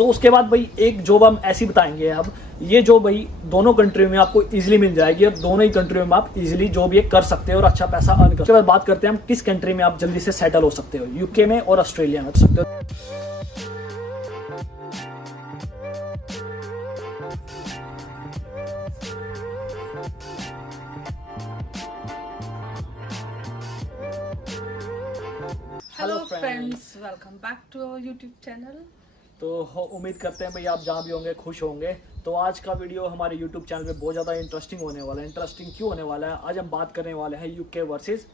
तो उसके बाद भाई एक जॉब हम ऐसी बताएंगे अब, ये जॉब भाई दोनों कंट्री में आपको इजीली मिल जाएगी और दोनों ही कंट्री में आप इजीली जॉब ये कर सकते हो और अच्छा पैसा अर्न कर। उसके बाद बात करते हैं हम किस कंट्री में आप जल्दी से सेटल हो सकते हो, यूके में और ऑस्ट्रेलिया में हो सकते हो। Hello friends, welcome back to our YouTube channel. तो उम्मीद करते हैं भाई आप जहाँ भी होंगे खुश होंगे। तो आज का वीडियो हमारे यूट्यूब चैनल पे बहुत ज़्यादा इंटरेस्टिंग होने वाला है। इंटरेस्टिंग क्यों होने वाला है? आज हम बात करने वाले हैं यूके वर्सेस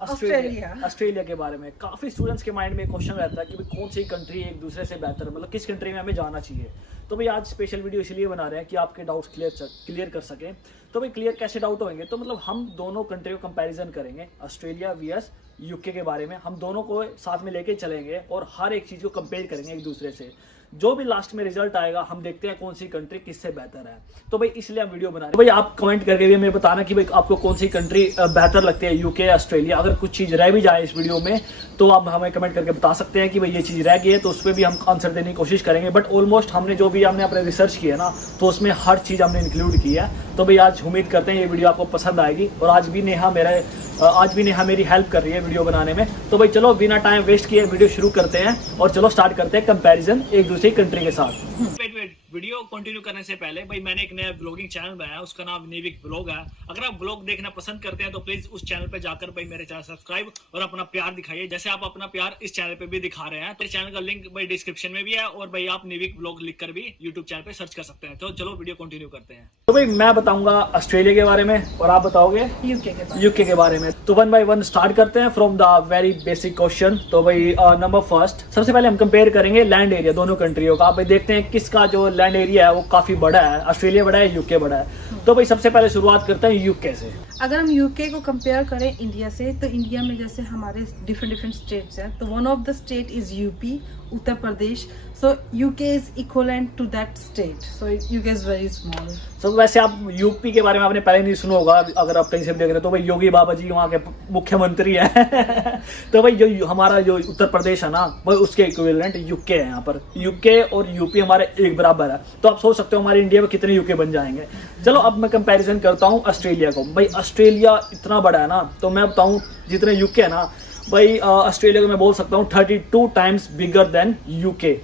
ऑस्ट्रेलिया के बारे में। काफ़ी स्टूडेंट्स के माइंड में क्वेश्चन रहता है कि भाई कौन सी कंट्री एक दूसरे से बेहतर है, मतलब किस कंट्री में हमें जाना चाहिए। तो भाई आज स्पेशल वीडियो इसलिए बना रहे हैं कि आपके डाउट्स क्लियर कर सकें। तो भाई क्लियर कैसे डाउट होंगे? तो मतलब हम दोनों कंट्री को कंपैरिजन करेंगे, ऑस्ट्रेलिया वीएस यूके के बारे में। हम दोनों को साथ में लेके चलेंगे और हर एक चीज़ को कंपेयर करेंगे एक दूसरे से। जो भी लास्ट में रिजल्ट आएगा हम देखते हैं कौन सी कंट्री किससे बेहतर है। तो भाई इसलिए हम वीडियो बना रहे हैं। भाई आप कमेंट करके भी हमें बताना कि भाई आपको कौन सी कंट्री बेहतर लगती है, यूके या ऑस्ट्रेलिया। अगर कुछ चीज़ रह भी जाए इस वीडियो में तो आप हमें कमेंट करके बता सकते हैं कि भाई ये चीज़ रह गई है, तो उस पर भी हम आंसर देने की कोशिश करेंगे। बट ऑलमोस्ट हमने जो भी हमने अपने रिसर्च किया ना, तो उसमें हर चीज़ हमने इंक्लूड की है। तो भाई आज उम्मीद करते हैं ये वीडियो आपको पसंद आएगी। और आज भी नेहा मेरी हेल्प कर रही है वीडियो बनाने में। तो भाई चलो बिना टाइम वेस्ट किए वीडियो शुरू करते हैं और चलो स्टार्ट करते हैं कंपैरिजन एक दूसरी कंट्री के साथ। वेट वीडियो कंटिन्यू करने से पहले भाई मैंने एक नया ब्लॉगिंग चैनल बनाया, उसका नाम नेविक ब्लॉग है। अगर आप ब्लॉग देखना पसंद करते हैं तो प्लीज उस चैनल पे जाकर भाई मेरे चैनल सब्सक्राइब और अपना प्यार दिखाइए, जैसे आप अपना प्यार इस चैनल पे भी दिखा रहे हैं। तो चैनल का लिंक भाई डिस्क्रिप्शन में भी है और भाई आप नेविक ब्लॉग लिखकर भी यूट्यूब चैनल पे सर्च कर सकते हैं। तो चलो वीडियो कंटिन्यू करते हैं। तो भाई मैं बताऊंगा ऑस्ट्रेलिया के बारे में और आप बताओगे यूके के बारे में। तो वन बाय वन स्टार्ट करते हैं from the very basic question. तो भाई नंबर फर्स्ट, सबसे पहले हम कंपेयर करेंगे लैंड एरिया दोनों कंट्रियों का। आप भाई देखते हैं किसका जो लैंड एरिया है वो काफी बड़ा है, ऑस्ट्रेलिया बड़ा है, यूके बड़ा है। तो भाई सबसे पहले शुरुआत करते हैं यूके से। अगर हम यूके को कंपेयर करें इंडिया से, तो इंडिया में जैसे हमारे डिफरेंट स्टेट्स हैं, तो one of the state is UP, Uttar Pradesh. So UK is equivalent to that state, so UK is very small. So वैसे आप यूपी के बारे में आपने पहले नहीं सुना होगा, अगर आप कहीं से देख रहे हो तो भाई योगी बाबा जी वहाँ के मुख्यमंत्री है। तो भाई जो हमारा जो उत्तर प्रदेश है ना, भाई उसके इक्विवेलेंट यूके है। यहाँ पर यूके और यूपी हमारे एक बराबर है। तो आप सोच सकते हो हमारे इंडिया में कितने यूके बन जाएंगे। चलो अब मैं कंपैरिजन करता हूँ ऑस्ट्रेलिया को। भाई ऑस्ट्रेलिया इतना बड़ा है ना, तो मैं बताऊँ जितने यूके है ना भाई, ऑस्ट्रेलिया को मैं बोल सकता हूँ 32 टाइम्स बिगर देन यूके।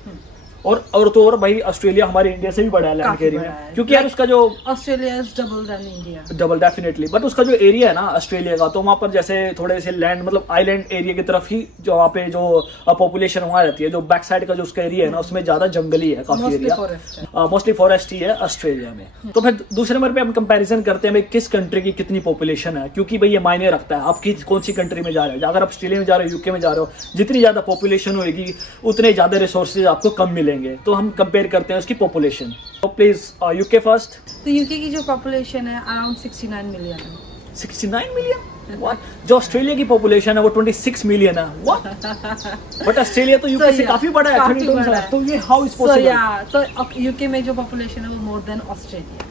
और भाई ऑस्ट्रेलिया हमारे इंडिया से भी बड़ा है लैंड एरिया में, क्योंकि यार उसका जो Australia is double then India, double definitely. But उसका जो एरिया है ना ऑस्ट्रेलिया का, तो वहाँ पर जैसे थोड़े से लैंड मतलब आइलैंड एरिया की तरफ ही जो वहाँ पे जो पॉपुलेशन वहाँ रहती है, जो बैक साइड का जो उसका एरिया है ना, उसमें ज्यादा जंगली है काफी एरिया, मोस्टली फॉरेस्ट ही है ऑस्ट्रेलिया में। तो फिर दूसरे नंबर पे हम कंपैरिजन करते हैं भाई किस कंट्री की कितनी पॉपुलेशन है, क्योंकि भाई ये मायने रखता है आप कौन सी कंट्री में जा रहे हो। अगर आप ऑस्ट्रेलिया में जा रहे हो, यूके में जा रहे हो, जितनी ज्यादा पॉपुलेशन होगी उतने ज्यादा रिसोर्सेज आपको कम मिलेंगे। तो हम कंपेयर करते हैं उसकी पॉपुलेशन। तो प्लीज यूके फर्स्ट। तो यूके की जो पॉपुलेशन है अराउंड 69 मिलियन है। 69 मिलियन? व्हाट? जो ऑस्ट्रेलिया की पॉपुलेशन है वो 26 मिलियन है। व्हाट? बट ऑस्ट्रेलिया तो यूके से काफी बड़ा है, 32 है। तो ये हाउ इज पॉसिबल? तो यूके में जो पॉपुलेशन है वो मोर देन ऑस्ट्रेलिया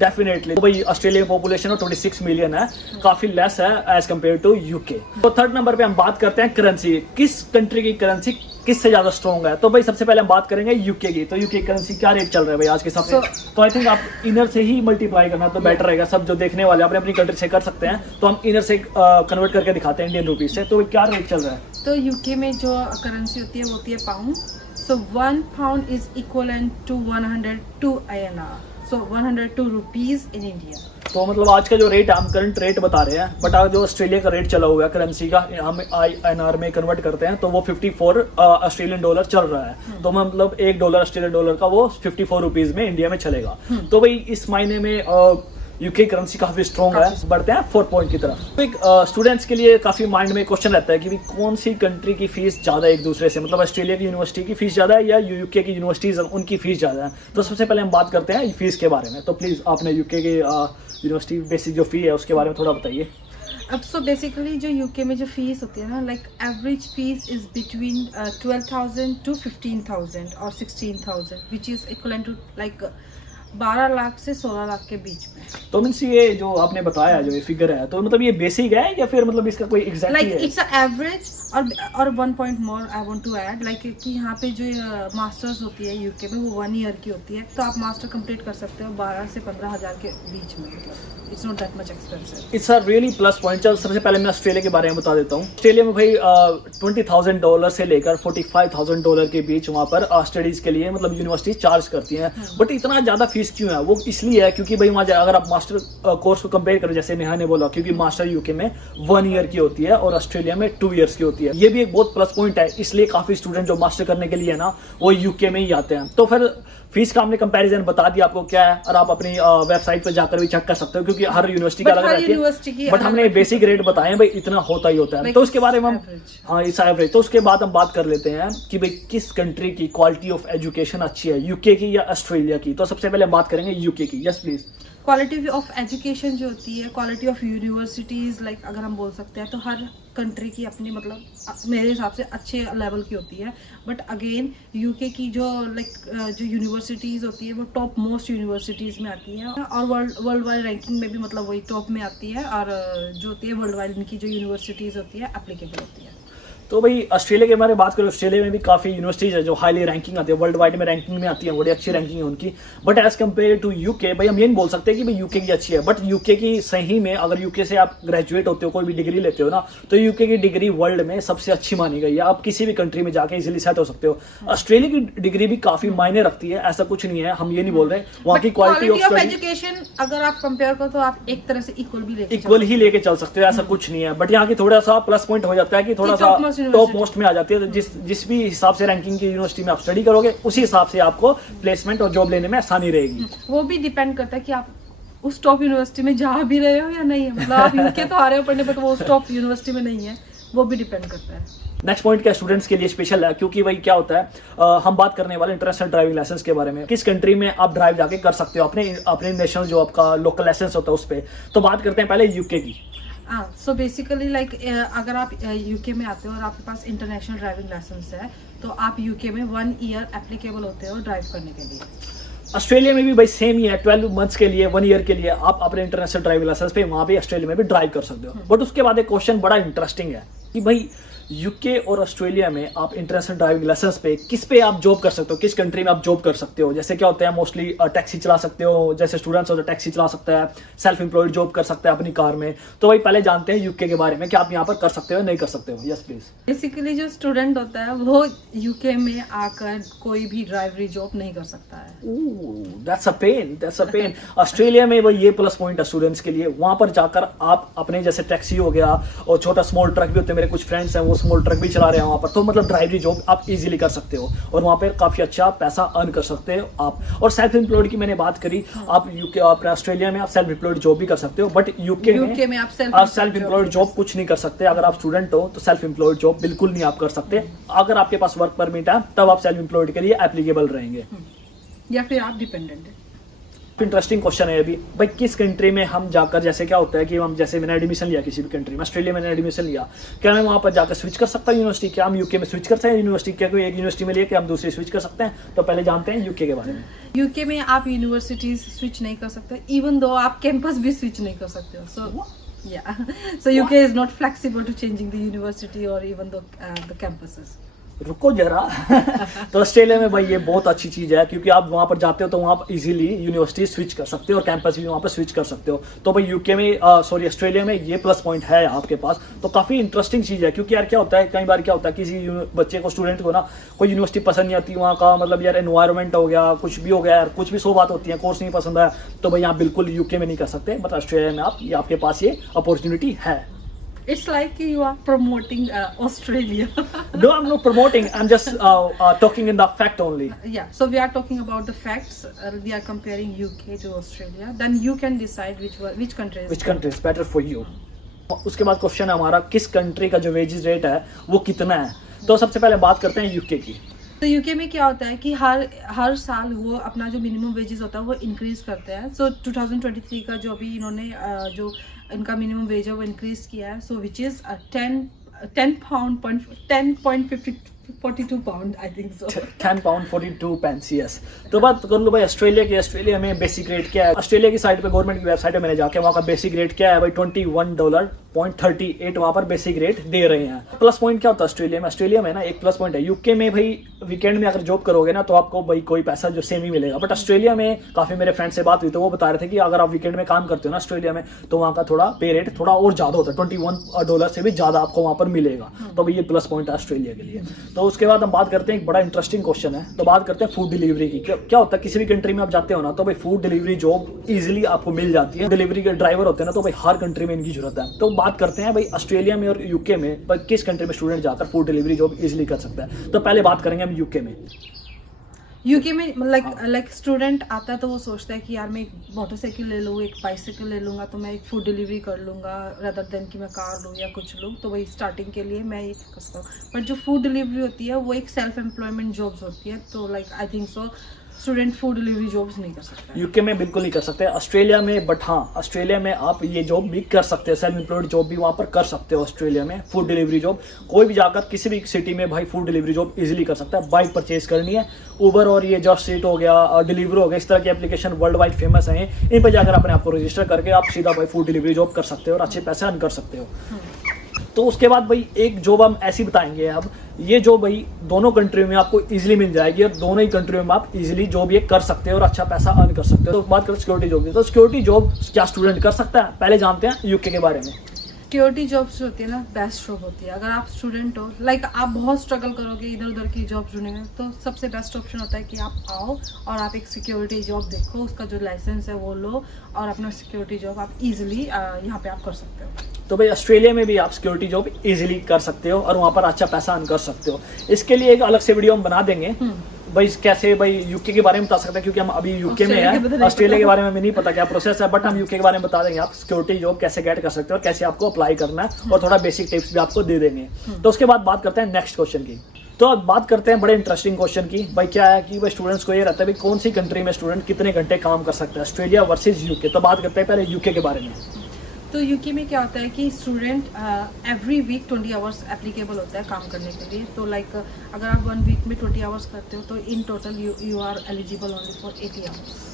डेफिनेटली। तो भाई ऑस्ट्रेलिया की पॉपुलेशन 26 मिलियन है, काफी लेस है एज कम्पेयर टू यूके। तो थर्ड नंबर पे हम बात करते हैं करेंसी, किस कंट्री की करेंसी किससे ज्यादा स्ट्रॉन्ग है। तो भाई सबसे पहले हम बात करेंगे यूके की। तो यूके करेंसी क्या रेट चल रहा है भाई आज के हिसाब से? तो आई थिंक आप इनर से ही मल्टीप्लाई करना तो बेटर रहेगा। सब जो देखने वाले अपने अपनी कंट्री से कर सकते हैं, तो हम इनर से कन्वर्ट करके दिखाते हैं इंडियन रुपीज से। तो क्या रेट चल रहा है? तो यूके में जो करेंसी होती है वो होती है pound. So 1 pound is equivalent to 102 INR, so 102 rupees in India. तो मतलब आज का जो रेट हम करंट रेट बता रहे हैं, बट आज जो ऑस्ट्रेलिया का रेट चला हुआ है करेंसी का, हम INR में कन्वर्ट करते हैं तो वो 54 ऑस्ट्रेलियन डॉलर चल रहा है। तो मतलब $1 ऑस्ट्रेलियन डॉलर का वो 54 रुपीज में इंडिया में चलेगा। तो भाई इस महीने में यूके करेंसी काफी स्ट्रॉन्ग है। बढ़ते हैं 4th पॉइंट की तरफ। तो एक स्टूडेंट्स के लिए काफी माइंड में क्वेश्चन रहता है कि भाई कौन सी कंट्री की फीस ज्यादा एक दूसरे से, मतलब ऑस्ट्रेलिया की यूनिवर्सिटी की फीस ज्यादा है या यूके की यूनिवर्सिटीज उनकी फीस ज्यादा है। तो सबसे पहले हम बात करते हैं फीस के बारे में। तो प्लीज आपने यूके की यूनिवर्सिटी बेसिक जो फी है उसके बारे में थोड़ा बताइए। अब सो बेसिकली जो यूके में जो फीस होती है ना, like average fees is between 12,000 to 15,000 और 16,000, which is equivalent to like 12 lakh से 16 लाख के बीच में। तो मीन्स ये जो आपने बताया जो ये फिगर है, तो मतलब ये बेसिक है या फिर मतलब इसका कोई एग्जैक्ट लाइक इट्स एवरेज और 1 point more I want to add, like कि यहाँ पे जो मास्टर्स होती है यूके में वो 1 ईयर की होती है, तो आप मास्टर कंप्लीट कर सकते हो 12 से 15 हज़ार के बीच में, मतलब it's not that much expensive. It's a really plus point. चल सबसे पहले मैं ऑस्ट्रेलिया के बारे में बता देता हूँ। ऑस्ट्रेलिया में भाई $20,000 से लेकर $45,000 के बीच वहाँ पर स्टडीज के लिए मतलब यूनिवर्सिटी चार्ज करती हैं। बट इतना ज़्यादा फीस क्यों है? वो इसलिए है क्योंकि भाई वहाँ अगर आप मास्टर कोर्स को कंपेयर करें, जैसे नेहा ने बोला, क्योंकि मास्टर यूके में 1 ईयर की होती है और ऑस्ट्रेलिया में 2 ईयर्स की होती है। ये भी एक बहुत प्लस पॉइंट है, इसलिए काफी स्टूडेंट जो मास्टर करने के लिए ना वो यूके में ही आते हैं। तो फिर फीस का हमने कंपैरिजन बता दिया आपको क्या है, और आप अपनी वेबसाइट पर जाकर भी चेक कर सकते हो, क्योंकि हर यूनिवर्सिटी का अलग रहती है। बट हमने बेसिक रेट बताए भाई इतना होता ही होता है। तो उसके बारे में हम हाँ इस एवरेज, तो उसके बाद हम बात कर लेते हैं कि भाई किस कंट्री की क्वालिटी ऑफ एजुकेशन अच्छी है, यूके की या ऑस्ट्रेलिया की। तो सबसे पहले हम बात करेंगे यूके की। Yes please. Quality of education जो होती है, क्वालिटी ऑफ यूनिवर्सिटीज़, लाइक अगर हम बोल सकते हैं तो हर कंट्री की अपनी मतलब मेरे हिसाब से अच्छे लेवल की होती है। बट अगेन यूके की जो जो यूनिवर्सिटीज़ होती है वो टॉप मोस्ट यूनिवर्सिटीज़ में आती है, और वर्ल्ड वाइड रैंकिंग में भी मतलब वही टॉप में आती है, और जो होती है वर्ल्ड वाइड इनकी जो यूनिवर्सिटीज़ होती है एप्लीकेबल होती है। तो भाई ऑस्ट्रेलिया के बारे में बात करें, ऑस्ट्रेलिया में भी काफ़ी यूनिवर्सिटीज है जो हाईली रैंकिंग आती है, वर्ल्ड वाइड में रैंकिंग में आती है, बड़ी अच्छी रैंकिंग है उनकी। But as compare to UK, भाई हम ये नहीं बोल सकते कि भाई यूके की अच्छी है, बट यूके की सही में अगर यूके से आप ग्रेजुएट होते हो, कोई भी डिग्री लेते हो ना, तो यूके की डिग्री वर्ल्ड में सबसे अच्छी मानी गई है। आप किसी भी कंट्री में जाके इजिली सेट हो सकते हो। ऑस्ट्रेलिया की डिग्री भी काफ़ी मायने रखती है, ऐसा कुछ नहीं है, हम ये नहीं बोल रहे। वहाँ की क्वालिटी ऑफ एजुकेशन अगर आप कंपेयर करो तो आप एक तरह से इक्वल ही लेके चल सकते हो, ऐसा कुछ नहीं है। बट यहाँ की थोड़ा सा प्लस पॉइंट हो जाता है कि थोड़ा सा टॉप मोस्ट में जाती है। तो जिस भी हिसाब से रैंकिंग की यूनिवर्सिटी में आप स्टडी करोगे, उसी हिसाब से आपको प्लेसमेंट और जॉब लेने में आसानी रहेगी। वो भी डिपेंड करता है कि आप उस टॉप यूनिवर्सिटी में जा भी रहे हो या नहीं है, मतलब आप यूके तो आ रहे हो पढ़ने, बट वो उस टॉप यूनिवर्सिटी में नहीं है, वो भी डिपेंड करता है। नेक्स्ट पॉइंट क्या स्टूडेंट्स के लिए स्पेशल है, क्योंकि भाई क्या होता है हम बात करने वाले इंटरनेशनल ड्राइविंग लाइसेंस के बारे में। किस कंट्री में आप ड्राइव जाके कर सकते हो अपने नेशनल जो आपका लोकल लाइसेंस होता है उस पर। तो बात करते हैं पहले यूके की। सो बेसिकली लाइक अगर आप यूके में आते हो और आपके पास इंटरनेशनल ड्राइविंग लाइसेंस है, तो आप यूके में 1 ईयर एप्लीकेबल होते हो ड्राइव करने के लिए। ऑस्ट्रेलिया में भी भाई सेम ही है, 12 मंथ्स के लिए, 1 ईयर के लिए आप अपने इंटरनेशनल ड्राइविंग लाइसेंस पे वहाँ पे ऑस्ट्रेलिया में भी ड्राइव कर सकते हो। बट उसके बाद एक क्वेश्चन बड़ा इंटरेस्टिंग है कि भाई यूके और ऑस्ट्रेलिया में आप इंटरनेशनल ड्राइविंग लाइसेंस पे किस पे आप जॉब कर सकते हो, किस कंट्री में आप जॉब कर सकते हो। जैसे क्या होता है मोस्टली टैक्सी चला सकते हो, जैसे स्टूडेंट्स होते हैं टैक्सी चला सकता है, सेल्फ एम्प्लॉयड जॉब कर सकता है अपनी कार में। तो भाई पहले जानते हैं यूके के बारे में कि आप यहाँ पर कर सकते हो नहीं कर सकते हो। Yes please. बेसिकली जो स्टूडेंट होता है वो यूके में आकर कोई भी ड्राइवरी जॉब नहीं कर सकता है। That's a pen. ऑस्ट्रेलिया में वो ये प्लस पॉइंट है स्टूडेंट्स के लिए, वहां पर जाकर आप अपने जैसे टैक्सी हो गया और छोटा स्मॉल ट्रक भी होते हैं, मेरे कुछ फ्रेंड्स हैं वो स्मॉल ट्रक भी चला रहे हैं वहाँ पर, तो मतलब ड्राइवरी जॉब आप इजीली कर सकते हो और वहाँ पर काफी अच्छा पैसा अर्न कर सकते हो आप। और सेल्फ एम्प्लॉयड की मैंने बात करी, आप यूके अपने ऑस्ट्रेलिया में आप सेल्फ एम्प्लॉयड जॉब भी कर सकते हो, बट यूके में आप सेल्फ एम्प्लॉयड जॉब कुछ नहीं कर सकते। अगर आप स्टूडेंट हो तो सेल्फ एम्प्लॉयड जॉब बिल्कुल नहीं आप कर सकते। अगर आपके पास वर्क परमिट है तब आप सेल्फ एम्प्लॉयड के लिए एप्लीकेबल रहेंगे, या फिर आप डिपेंडेंट है। इंटरेस्टिंग क्वेश्चन है अभी भाई, किस कंट्री में हम जाकर, जैसे क्या होता है कि हम जैसे मैंने एडमिशन लिया किसी भी कंट्री में, ऑस्ट्रेलिया में एडमिशन लिया, क्या मैं वहाँ पर जाकर स्विच कर सकता हूँ यूनिवर्सिटी? क्या हम यूके में स्विच कर सकते हैं यूनिवर्सिटी? क्या कोई एक यूनिवर्सिटी में लेके हम दूसरी स्विच कर सकते हैं? तो पहले जानते हैं यूके के बारे में। यूके में आप यूनिवर्सिटीज स्विच नहीं कर सकते, इवन दो आप कैंपस भी स्विच नहीं कर सकते हो। So UK is not flexible to changing the university और इवन द कैंपसेस। रुको जरा। तो ऑस्ट्रेलिया में भाई ये बहुत अच्छी चीज है, क्योंकि आप वहां पर जाते हो तो वहां पर इजीली यूनिवर्सिटी स्विच कर सकते हो और कैंपस भी वहां पर स्विच कर सकते हो। तो भाई यूके में ऑस्ट्रेलिया में ये प्लस पॉइंट है आपके पास, तो काफी इंटरेस्टिंग चीज है। क्योंकि यार क्या होता है, कई बार क्या होता है किसी बच्चे को, स्टूडेंट को ना कोई यूनिवर्सिटी पसंद नहीं आती, वहाँ का मतलब यार एनवायरमेंट हो गया, कुछ भी हो गया यार, कुछ भी 100 बात होती है, कोर्स नहीं पसंद है, तो भाई आप बिल्कुल यूके में नहीं कर सकते, बट ऑस्ट्रेलिया में आप आपके पास ये अपॉर्चुनिटी है। It's like you are promoting Australia. No, I'm not promoting. I'm just talking in the fact only. Yeah, so we are talking about the facts. We are comparing UK to Australia. Then you can decide which country is better for you. उसके बाद question है हमारा, किस country का जो wages rate है वो कितना है? तो सबसे पहले बात करते हैं यूके की। तो यूके में क्या होता है कि हर साल वो अपना जो मिनिमम वेजेस होता है वो इंक्रीज करते हैं। सो 2023 का जो भी इन्होंने जो इनका मिनिमम वेज है वो इंक्रीज किया है, so which is 10.42 pound I think so. 10 pound 42 pence, yes. तो बात कर लो भाई ऑस्ट्रेलिया की। ऑस्ट्रेलिया में बेसिक रेट क्या है? ऑस्ट्रेलिया की साइट पे, गवर्नमेंट की वेबसाइट पे मैंने जाके, वहाँ का बेसिक रेट क्या है भाई? $21.50 0.38 वहाँ पर बेसिक रेट दे रहे हैं। प्लस पॉइंट क्या होता है ऑस्ट्रेलिया में? ऑस्ट्रेलिया में ना एक प्लस पॉइंट है, यूके में भाई वीकेंड में अगर जॉब करोगे ना तो आपको भाई कोई पैसा जो सेम ही मिलेगा, बट ऑस्ट्रेलिया में काफी मेरे फ्रेंड से बात हुई तो वो बता रहे थे कि अगर आप वीकेंड में काम करते हो ना ऑस्ट्रेलिया में तो वहाँ का थोड़ा पे रेट थोड़ा और ज्यादा होता है, $21 से भी ज्यादा आपको वहाँ पर मिलेगा। तो भाई ये प्लस पॉइंट है ऑस्ट्रेलिया के लिए। तो उसके बाद हम बात करते हैं, एक बड़ा इंटरेस्टिंग क्वेश्चन है, तो बात करते हैं फूड डिलीवरी की। क्या होता है किसी भी कंट्री में आप जाते हो ना तो भाई फूड डिलीवरी जॉब इजिली आपको मिल जाती है। डिलीवरी के ड्राइवर होते हैं ना तो भाई हर कंट्री में इनकी जरूरत है। तो बात करते हैं भाई ऑस्ट्रेलिया में और यूके में किस कंट्री में स्टूडेंट जाकर फूड डिलीवरी जॉब इजिली कर सकता है। तो पहले बात करेंगे हम यूके में। यूके में लाइक स्टूडेंट आता है तो वो सोचता है कि यार मैं एक मोटरसाइकिल ले लूँ, एक बाइसाइकिल ले लूँगा तो मैं एक फूड डिलीवरी कर लूँगा रदर देन कि मैं कार लूँ या कुछ लूँ। तो वही स्टार्टिंग के लिए मैं ये कर सकता हूँ। बट जो फूड डिलीवरी होती है वो एक सेल्फ एम्प्लॉयमेंट जॉब्स होती है, तो like I think so student food delivery jobs नहीं कर सकते। यूके में बिल्कुल नहीं कर सकते, ऑस्ट्रेलिया में, बट हाँ ऑस्ट्रेलिया में आप ये जॉब भी कर सकते हैं, सेल्फ एम्प्लॉयड जॉब भी वहाँ पर कर सकते हो ऑस्ट्रेलिया में। फूड डिलीवरी जॉब कोई भी जाकर किसी भी सिटी में भाई फूड डिलीवरी जॉब इजीली कर सकता है। बाइक परचेज करनी है, उबर और ये जस्ट ईट हो गया, डिलीवरी हो गया, इस तरह की एप्लीकेशन वर्ल्ड वाइड फेमस है, इन पर जाकर अपने आप को रजिस्टर करके आप सीधा भाई फूड डिलीवरी जॉब कर सकते हो और अच्छे पैसे अर्न कर सकते हो। तो उसके बाद भाई एक जॉब हम ऐसी बताएंगे अब, ये जॉब भाई दोनों कंट्रियों में आपको इजीली मिल जाएगी और दोनों ही कंट्रियों में आप इजीली जॉब ये कर सकते हो और अच्छा पैसा अर्न कर सकते हो। तो बात करें सिक्योरिटी जॉब की, तो सिक्योरिटी जॉब क्या स्टूडेंट कर सकता है? पहले जानते हैं यूके के बारे में। सिक्योरिटी जॉब्स जो होती है ना बेस्ट जॉब होती है। अगर आप स्टूडेंट हो, लाइक आप बहुत स्ट्रगल करोगे इधर उधर की जॉब ढूंढेंगे, तो सबसे बेस्ट ऑप्शन होता है कि आप आओ और आप एक सिक्योरिटी जॉब देखो, उसका जो लाइसेंस है वो लो और अपना सिक्योरिटी जॉब आप इजीली यहाँ पे आप कर सकते हो। तो भाई ऑस्ट्रेलिया में भी आप सिक्योरिटी जॉब इजीली कर सकते हो और वहाँ पर अच्छा पैसा अर्न कर सकते हो। इसके लिए एक अलग से वीडियो हम बना देंगे भाई कैसे भाई यूके के बारे में बता सकते हैं, क्योंकि हम अभी यूके में हैं, ऑस्ट्रेलिया के बारे में हमें नहीं पता क्या प्रोसेस है, बट हम यूके के बारे में बता देंगे आप सिक्योरिटी जॉब कैसे गेट कर सकते हो और कैसे आपको अप्लाई करना है और थोड़ा बेसिक टिप्स भी आपको दे देंगे। तो उसके बाद बात करते हैं नेक्स्ट क्वेश्चन की। तो अब बात करते हैं बड़े इंटरेस्टिंग क्वेश्चन की। भाई क्या है कि भाई स्टूडेंट्स को ये रहता है भाई कौन सी कंट्री में स्टूडेंट कितने घंटे काम कर सकता है, ऑस्ट्रेलिया वर्सेज यूके। तो बात करते हैं पहले यूके के बारे में। तो यूके में क्या होता है कि student every week 20 hours applicable होता है काम करने के लिए। तो लाइक अगर आप 1 वीक में 20 आवर्स करते हो तो in total you are eligible only for 80 hours.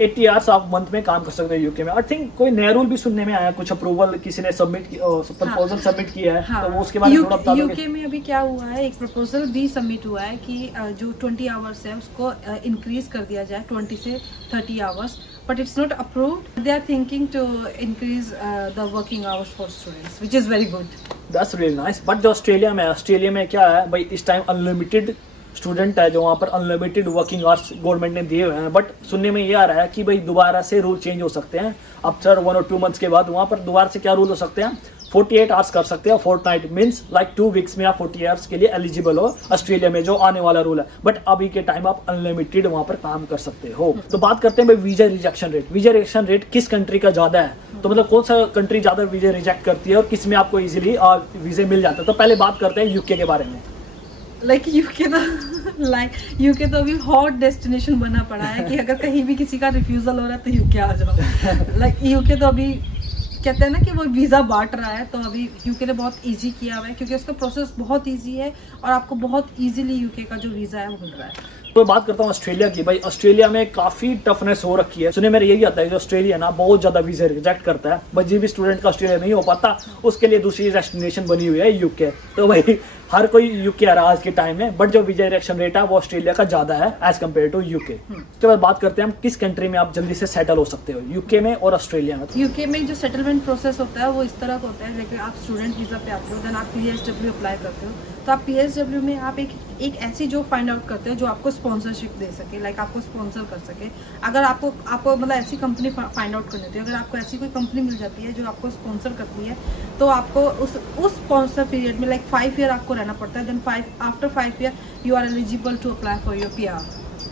80 hours आप मंथ में काम कर सकते हैं यूके में। आई थिंक कोई नया रूल भी सुनने में आया, कुछ अप्रूवल किसी ने प्रपोजल सबमिट किया है। हाँ, तो वो उसके बारे में थोड़ा बता दोगे? यूके में अभी क्या हुआ है, एक प्रपोजल भी सबमिट हुआ है कि जो 20 आवर्स है उसको इंक्रीज कर दिया जाए 20 से 30 hours, but it's not approved. They are thinking to increase the working hours for students, which is very good. That's really nice. But जो ऑस्ट्रेलिया में क्या है भाई, इस टाइम अनलिमिटेड स्टूडेंट है जो वहाँ पर अनलिमिटेड वर्किंग आवर्स गवर्नमेंट ने दिए हुए हैं। बट सुनने में ये आ रहा है कि भाई दोबारा से रूल चेंज हो सकते हैं आफ्टर 1 और 2 मंथ्स के बाद। वहाँ पर दोबारा से क्या रूल हो सकते हैं, 48 आवर्स कर सकते हो, फोर्टनाइट मीन्स लाइक 2 वीक्स में आप 40 आवर्स के लिए एलिजिबल हो ऑस्ट्रेलिया में, जो आने वाला रूल है। बट अभी के टाइम आप अनलिमिटेड वहाँ पर काम कर सकते हो। तो बात करते हैं भाई visa rejection rate. Visa rejection rate किस कंट्री का ज्यादा है, तो मतलब कौन सा कंट्री ज्यादा वीजा रिजेक्ट करती है और किस में आपको इजीली वीजे मिल जाते हैं। तो पहले बात करते हैं यूके के बारे में। यूके तो अभी हॉट डेस्टिनेशन बना पड़ा है कि अगर कहीं भी किसी का रिफ्यूजल हो रहा है तो यूके आ जाओ। यूके तो अभी कहते हैं ना कि वो वीज़ा बांट रहा है, तो अभी यूके ने बहुत इजी किया हुआ है क्योंकि उसका प्रोसेस बहुत इजी है और आपको बहुत इजीली यूके का जो वीज़ा है वो मिल रहा है। तो बात करता हूँ ऑस्ट्रेलिया की। भाई ऑस्ट्रेलिया में काफी टफनेस हो रखी है। सुने मेरे यही आता है कि ऑस्ट्रेलिया ना बहुत ज्यादा वीजा रिजेक्ट करता है। भाई जिस भी स्टूडेंट का ऑस्ट्रेलिया नहीं हो पाता उसके लिए दूसरी डेस्टिनेशन बनी हुई है यूके। तो भाई हर कोई यूके आ रहा है आज के टाइम में, बट जो वीजा रिजेक्शन रेट है वो ऑस्ट्रेलिया का ज्यादा है एज कम्पेयर टू यूके। उसके बाद बात करते हैं हम किस कंट्री में आप जल्दी से सेटल हो सकते हो, यूके में और ऑस्ट्रेलिया में। यूके में जो सेटलमेंट प्रोसेस होता है वो इस तरह का होता है, लेकिन आप स्टूडेंट वीज़ा पे आते हो, देन आप PSW अप्लाई करते हो। तो आप PSW में आप एक ऐसी जॉब फाइंड आउट करते हो जो आपको स्पॉन्सरशिप दे सके, लाइक आपको स्पॉन्सर कर सके। अगर आपको मतलब ऐसी कंपनी फाइंड आउट करनी होती है, अगर आपको ऐसी कोई कंपनी मिल जाती है जो आपको स्पॉन्सर करती है तो आपको उस स्पॉन्सर पीरियड में लाइक 5 ईयर आपको रहना पड़ता है। Then after 5 year you are eligible to apply for your PR।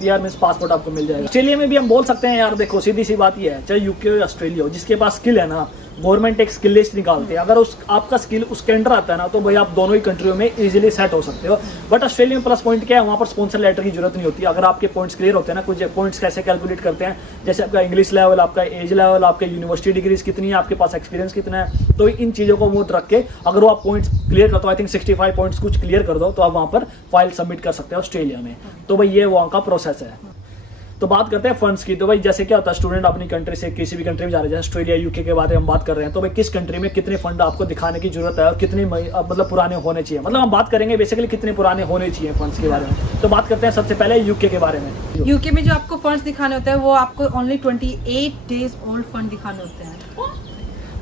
PR means passport आपको मिल जाएगा। ऑस्ट्रेलिया में भी हम बोल सकते हैं यार, देखो सीधी सी बात ये है, चाहे यूके हो या ऑस्ट्रेलिया हो, जिसके पास स्किल है ना गवर्नमेंट एक स्किल लिस्ट निकालते हैं। अगर आपका स्किल उसके अंडर आता है ना तो भाई आप दोनों ही कंट्रियों में इजीली सेट हो सकते हो। बट ऑस्ट्रेलिया में प्लस पॉइंट क्या है, वहाँ पर स्पॉन्सर लेटर की जरूरत नहीं होती। अगर आपके पॉइंट्स क्लियर होते हैं ना, कुछ पॉइंट्स कैसे कैलकुलेट करते हैं, जैसे आपका इंग्लिश लेवल, आपका एज लेवल, आपका यूनिवर्सिटी डिग्रीज कितनी है, आपके पास एक्सपीरियंस कितना है, तो इन चीज़ों को मुद्द रख के अगर वो आप पॉइंट्स क्लियर कर दो, आई थिंक 65 पॉइंट्स कुछ क्लियर कर दो, तो आप वहाँ पर फाइल सबमिट कर सकते हो ऑस्ट्रेलिया में। तो भाई ये वहाँ का प्रोसेस है। तो बात करते हैं फंड्स की। तो भाई जैसे क्या होता है, स्टूडेंट अपनी कंट्री से किसी भी कंट्री में जा रहे हैं, जैसे ऑस्ट्रेलिया यूके के बारे में हम बात कर रहे हैं, तो भाई किस कंट्री में कितने फंड आपको दिखाने की जरूरत है और कितने मतलब पुराने होने चाहिए, मतलब हम बात करेंगे बेसिकली कितने पुराने होने चाहिए फंड्स के बारे में। तो बात करते हैं सबसे पहले यूके के बारे में। यूके में जो आपको फंड्स दिखाने होते हैं वो आपको ओनली 28 डेज ओल्ड फंड दिखाने होते हैं।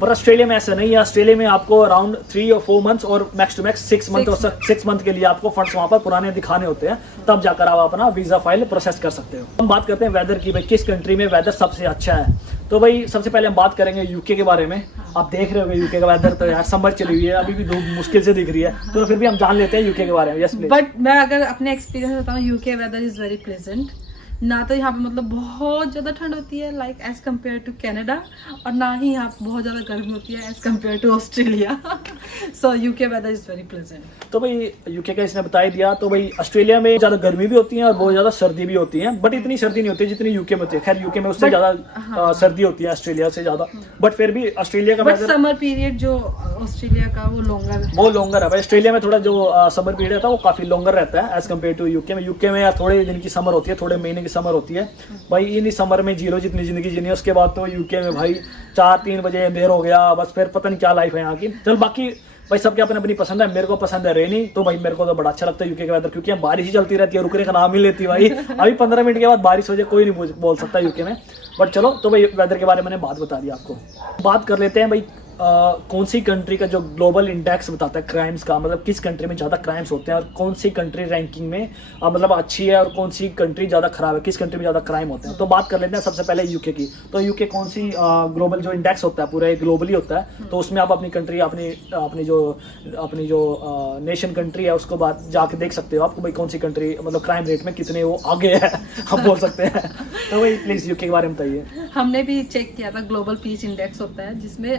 पर ऑस्ट्रेलिया में ऐसा नहीं है। ऑस्ट्रेलिया में आपको अराउंड 3 और 4 मंथ्स और मैक्स टू मैक्स 6 मंथ और 6 मंथ के लिए आपको फंड्स वहां पर पुराने दिखाने होते हैं, तब जाकर आप अपना वीजा फाइल प्रोसेस कर सकते हो। हम बात करते हैं वेदर की, भाई किस कंट्री में वेदर सबसे अच्छा है। तो भाई सबसे पहले हम बात करेंगे यूके के बारे में। आप देख रहे हो यूके का वेदर, तो यार समर चली हुई है, अभी भी धूप मुश्किल से दिख रही है, तो फिर भी हम जान लेते हैं यूके के बारे में। Yes please. बट मैं अगर अपने एक्सपीरियंस बताऊँ, UK weather is very pleasant. ना तो यहाँ पे मतलब बहुत ज़्यादा ठंड होती है like as compare to Canada, और ना ही यहाँ पे बहुत ज़्यादा गर्मी होती है as compare to Australia. So UK weather is very pleasant. तो भाई यूके का इसने बता ही दिया। तो भाई ऑस्ट्रेलिया में ज़्यादा गर्मी भी होती है और बहुत ज़्यादा सर्दी भी होती है, बट इतनी सर्दी नहीं होती जितनी यूके में होती है। खैर यूके में उससे ज़्यादा सर्दी होती है ऑस्ट्रेलिया से ज़्यादा, बट फिर भी ऑस्ट्रेलिया का वेदर, समर पीरियड जो ऑस्ट्रेलिया का वो लॉन्गर है। भाई ऑस्ट्रेलिया में थोड़ा जो समर पीरियड रहता है वो काफ़ी लॉन्गर रहता है एज कम्पेयर टू यूके में। यूके में यार थोड़े दिन की समर होती है, थोड़े महीने की समर होती है। भाई इन समर में जी लो जितनी जिंदगी जीनी है, उसके बाद तो यूके में भाई 4-3 बजे अंधेर हो गया, बस फिर पता नहीं क्या लाइफ है यहाँ की। चल बाकी भाई सबके अपने अपनी पसंद है। मेरे को पसंद है रेनी, तो भाई मेरे को तो बड़ा अच्छा लगता है यूके का वेदर, क्योंकि यहाँ बारिश ही चलती रहती है, रुकने का नाम ही लेती है भाई। अभी 15 मिनट के बाद बारिश हो जाए कोई नहीं बोल सकता यूके में। बट चलो, तो भाई वेदर के बारे में मैंने बात बता दी आपको। बात कर लेते हैं भाई कौन सी कंट्री का जो ग्लोबल इंडेक्स बताता है क्राइम्स का, मतलब किस कंट्री में ज़्यादा क्राइम्स होते हैं और कौन सी कंट्री रैंकिंग में मतलब अच्छी है और कौन सी कंट्री ज़्यादा खराब है, किस कंट्री में ज़्यादा क्राइम होते हैं। तो बात कर लेते हैं सबसे पहले यूके की। तो यूके कौन सी ग्लोबल जो इंडेक्स होता है पूरा एक ग्लोबली होता है, तो उसमें आप अपनी कंट्री अपनी जो नेशन कंट्री है उसको बात जाके देख सकते हो आपको भाई कौन सी कंट्री मतलब क्राइम रेट में कितने वो आगे है हम बोल सकते हैं। तो भाई प्लीज़ यूके के बारे में बताइए। हमने भी चेक किया था, ग्लोबल पीस इंडेक्स होता है जिसमें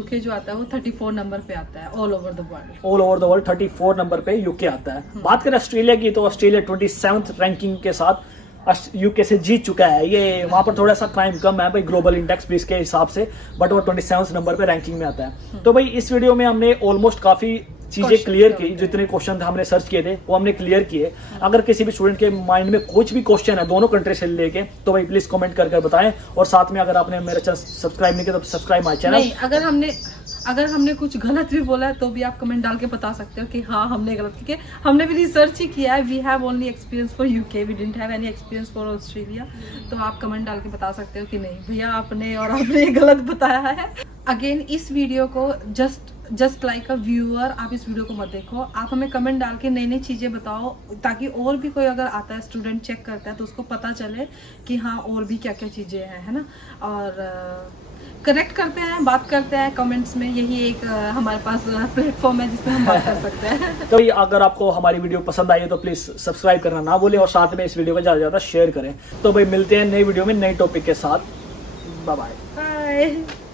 यूके जो आता है वो 34 नंबर पे आता है all over the world. 34 number पे यूके आता है। बात करें ऑस्ट्रेलिया की, तो ऑस्ट्रेलिया 27th रैंकिंग के साथ यूके से जीत चुका है। ये वहां पर थोड़ा सा क्राइम कम है भाई ग्लोबल इंडेक्स पीस के हिसाब से, बट वो 27 नंबर पे रैंकिंग में आता है। तो भाई इस वीडियो में हमने ऑलमोस्ट काफी चीजें क्लियर की, जितने क्वेश्चन हमने सर्च किए थे वो हमने क्लियर किए। अगर किसी भी स्टूडेंट के माइंड में कुछ भी क्वेश्चन है दोनों कंट्री से लेके, तो भाई प्लीज कमेंट करके बताएं। और साथ में अगर आपने मेरा चैनल सब्सक्राइब नहीं किया तो सब्सक्राइब माय चैनल। अगर हमने कुछ गलत भी बोला है तो भी आप कमेंट डाल के बता सकते हो कि हाँ हमने गलत, क्योंकि हमने भी रिसर्च ही किया है। We have only experience for UK, we didn't have any experience for Australia. तो आप कमेंट डाल के बता सकते हो कि नहीं भैया आपने गलत बताया है। अगेन इस वीडियो को जस्ट लाइक अ व्यूअर आप इस वीडियो को मत देखो, आप हमें कमेंट डाल के नई नई चीज़ें बताओ, ताकि और भी कोई अगर आता है स्टूडेंट चेक करता है तो उसको पता चले कि हाँ और भी क्या क्या चीज़ें हैं, है ना। और करेक्ट करते हैं, बात करते हैं कमेंट्स में, यही एक हमारे पास प्लेटफॉर्म है जिसमें हम बात कर सकते हैं। तो अगर आपको हमारी वीडियो पसंद आई है तो प्लीज सब्सक्राइब करना ना भूलें और साथ में इस वीडियो को ज़्यादा से ज़्यादा शेयर करें। तो भाई मिलते हैं नई वीडियो में नई टॉपिक के साथ। Bye bye.